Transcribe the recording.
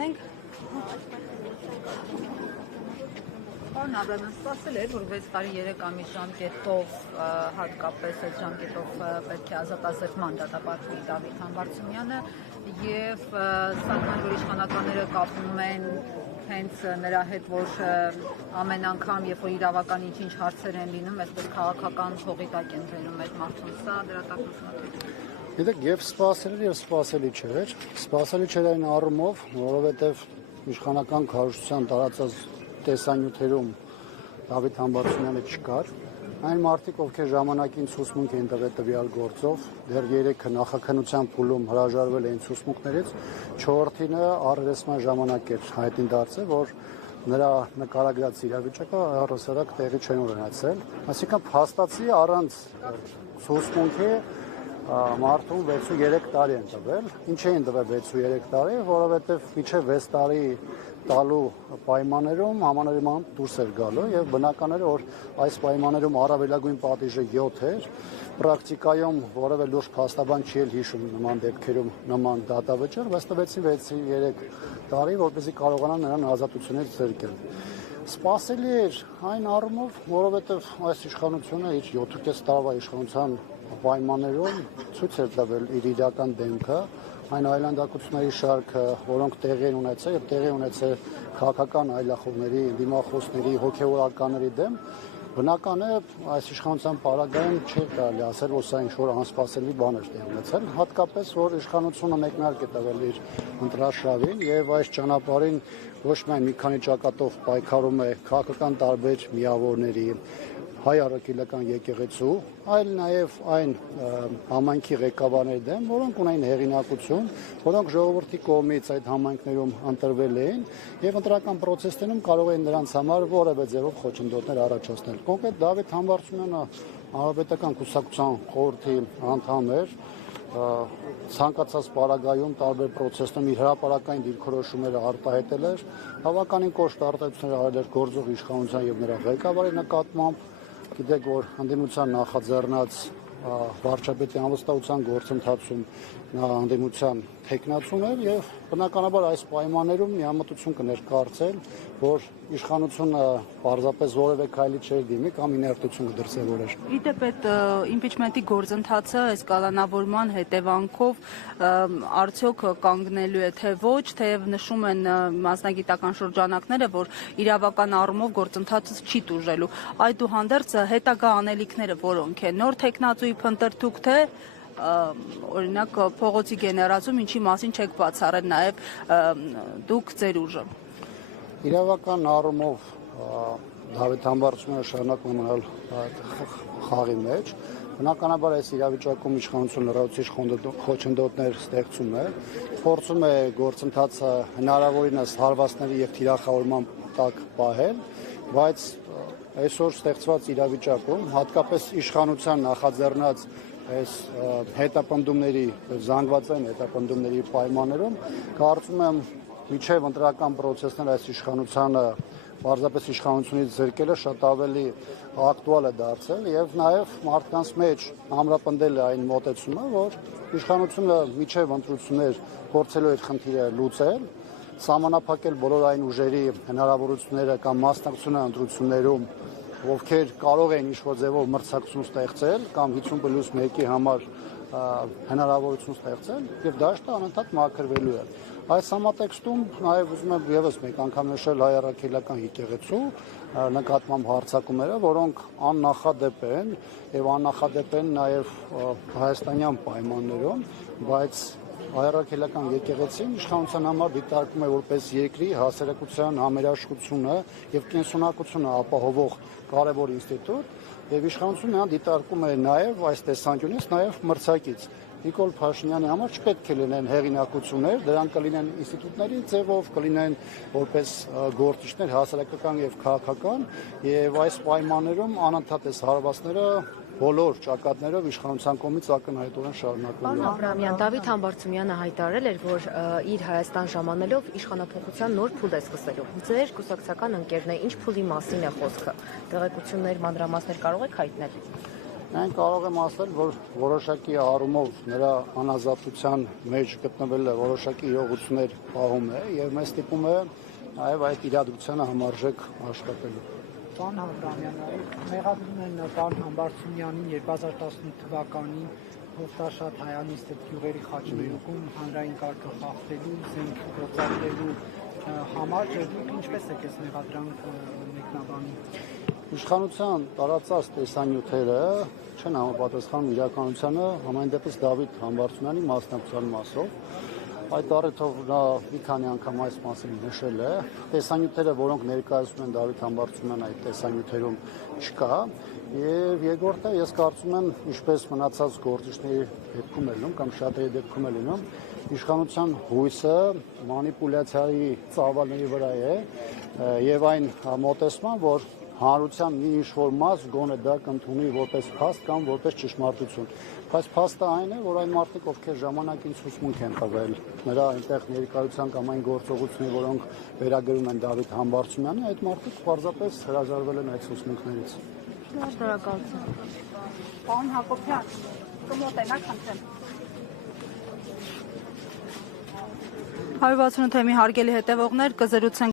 կրկնենք։ Պարոն Աբրամյան, սպասել էր, որ 6 տարի 3 ամիս ժամկետով, հատկապես այդ ժամկետով պետք է ազատազրկման դատապարտվի Դավիթ Համբարձումյանը եւ սակայն որ իշխանականները կապում են հենց նրա հետ, որ ամեն անգամ, երբ որ իրավական ինչ-ինչ հարցեր են լինում, այսպես քաղաքական փողի տակ են բերում այդ մարդուն, սա դրատակությունը թե չէ։ Գիտեք, եւ սպասելի եւ սպասելի չէր։ Սպասելի չէր այն առումով, որովհետեւ իշխանական քարոզչության տարածած տեսանյութերում Դավիթ Համբարձումյանը չկար։ Այն մարդիկ, ովքեր ժամանակին ցուցմունք են տվել տվյալ գործով, դեռ 3-ը նախաքննության փուլում հրաժարվել էին ցուցմունքներից, 4-ինը առերեսման ժամանակ էր հայտին դարձել, որ նրա նկարագրած իրավիճակը առհասարակ տեղի չեն ունեցել։ Այսինքն փաստացի առանց ցուցմունքի մարդուն 6-3 տարի են տվել։ Ինչ էին տվել 6-3 տարի, որովհետև մինչև 6 տարի տալու պայմաններում համանրման դուրս էր գալու եւ բնական էր որ այս պայմաններում առավելագույն պատիժը 7 էր պրակտիկայում որևէ լուրջ փաստաբան չի հիշում նման դեպքերում նման դատավճիռ բայց տվեցին 6-3 տարի որպեսզի կարողանան նրան ազատությունից զրկել սպասելի էր այն առումով որովհետեւ այս իշխանությունը իր 7.5 տարվա իշխանության պայմաններում ցույց էր տվել իր իրական դեմքը այն այլանդակությունների շարքը, որոնք տեղի են ունեցել եւ տեղի ունեցել քաղաքական այլախոհների, դիմախոսների, հոգեվորականների դեմ, բնական է այս իշխանության պարագայում չի կարելի ասել, որ սա ինչ-որ անսպասելի բան էր տեղի ունեցել, հատկապես որ իշխանությունը մեկնարկ է տվել իր ընտրաշավին եւ այս ճանապարհին ոչ միայն մի քանի ճակատով պայքարում է քաղաքական տարբեր միավորների հայ առաքելական եկեղեցու, այլ նաև այն համայնքի ղեկավարների դեմ, որոնք ունեն հեղինակություն, որոնք ժողովրդի կողմից այդ համայնքներում ընտրվել էին եւ ընտրական process-ներում կարող էին նրանց համար որևէ ձևով խոչընդոտներ առաջացնել։ Կոնկրետ Դավիթ Համբարձումյանը Հանրապետական կուսակցության խորհրդի անդամ էր, ցանկացած պարագայում տարբեր process-ներում իր հրապարակային դիրքորոշումները արտահայտել էր, բավականին կոշտ արտահայտություններ արել էր գործող իշխանության եւ նրա ղեկավարի նկատմամբ Գիտեք, որ հանդիմության նախաձեռնած վարչապետի անվստահության գործընթացում նա հանդիմության թեկնածուն էր եւ բնականաբար այս պայմաններում միամտություն կներկայացել, որ իշխանությունը պարզապես որևէ քայլի չէր դիմի կամ իներտություն կդրսևորեր։ Իդեպ այդ իմպիչմենտի գործընթացը այս կալանավորման հետևանքով արդյոք կանգնելու է թե ոչ, թեև նշում են մասնագիտական շրջանակները, որ իրավական առումով գործընթացը չի տուժելու։ Այդուհանդերձ հետագա անելիքները որոնք են, նոր թեկնածուի փնտրտուք թե օրինակ փողոցի գեներացում ինչի մասին չեք բացառել նաև դուք ձեր ուժը։ Իրավական առումով Դավիթ Համբարձումյանը շարունակում է մնալ խաղի մեջ։ Բնականաբար այս իրավիճակում իշխանությունը լրացուցիչ խոչընդոտներ ստեղծում է, փորձում է գործընթացը հնարավորինս հարվածների եւ թիրախավորման տակ պահել, բայց այսօր ստեղծված իրավիճակում հատկապես իշխանության նախաձեռնած այս հետապնդումների զանգվածային հետապնդումների պայմաններում կարծում եմ միջև ընտրական process-ներ այս իշխանությանը պարզապես իշխանությունից զրկելը շատ ավելի ակտուալ է դարձել եւ նաեւ մարդկանց մեջ ամրապնդել է այն մոտեցումը, որ իշխանությունը միջև ընտրություններ փորձելու է խնդիրը լուծել, սահմանափակել բոլոր այն ուժերի հնարավորությունները կամ մասնակցությունը ընտրություններում, ովքեր կարող են ինչ-որ ձևով մրցակցություն ստեղծել կամ 50+1-ի համար հնարավորություն ստեղծել եւ դաշտը անընդհատ մաքրվելու է։ Այս համատեքստում նաև ուզում եմ եւս մեկ անգամ նշել հայ առաքելական եկեղեցու նկատմամբ հարձակումները, որոնք աննախադեպ են եւ աննախադեպ են նաև հայաստանյան պայմաններում, բայց հայ առաքելական եկեղեցին իշխանության համար դիտարկում է որպես երկրի հասարակության համերաշխությունը եւ կենսունակությունը ապահովող կարևոր ինստիտուտ եւ իշխանությունը նրան դիտարկում է նաեւ այս տեսանկյունից նաեւ մրցակից Նիկոլ Փաշինյանի համար չպետք է լինեն հեղինակություններ, դրանք կլինեն ինստիտուտների ձևով, կլինեն որպես գործիչներ հասարակական եւ քաղաքական եւ այս պայմաններում անընդհատ այս հարվածները բոլոր ճակատներով իշխանության կողմից ակնհայտորեն շարունակվում են։ Պարոն Աբրամյան, Դավիթ Համբարձումյանը հայտարարել էր, որ իր Հայաստան ժամանելով իշխանափոխության նոր փուլ է սկսելու։ Ձեր կուսակցական ընկերն է, ինչ փուլի մասին է խոսքը։ Տեղեկություններ, մանրամասներ կարող եք հայտնել։ Mən կարող եմ ասել, որ որոշակի առումով նրա անազատության մեջ գտնվելը որոշակի իրողություններ պահում է եւ մեզ ստիպում է նաեւ այդ իրադրությանը համարժեք աշխատելու։ Պարոն Աբրամյան, մեղադրում են պարոն Համբարձումյանին 2018 թվականին Հովտաշատ Հայանիստ գյուղերի խաչմերուկում հանրային կարգը խախտելու, զենք գործադրելու համար, դուք ինչպես եք այս մեղադրանք մեկնաբանում։ Իշխանության տարածած տեսանյութերը չեն համապատասխանում իրականությանը, համայն դեպս Դավիթ Համբարձումյանի մասնակցության մասով։ Այդ առիթով նա մի քանի անգամ այս մասին նշել է։ Տեսանյութերը, որոնք ներկայացնում են Դավիթ Համբարձումյանը, այդ տեսանյութերում չկա։ Եվ երկրորդը, ես կարծում եմ, ինչպես մնացած գործիչների դեպքում է լինում կամ շատերի դեպքում է լինում, իշխանության հույսը մանիպուլյացիայի ծավալների վրա է եւ այն մոտեցման, որ հանրության մի ինչ-որ մաս գոնե դա կընդունի որպես փաստ կամ որպես ճշմարտություն։ Բայց փաստը այն է, որ այն մարդիկ, ովքեր ժամանակին ցուցմունք են տվել նրա այնտեղ ներկայության կամ այն գործողությունների, որոնք վերագրում են Դավիթ Համբարձումյանը, այդ մարդիկ պարզապես հրաժարվել են այդ ցուցմունքներից։ Շնորհակալություն։ Պարոն Հակոբյան, կմոտենաք խնդրեմ։ 168 թեմի հարգելի հետևողներ, կզրուցենք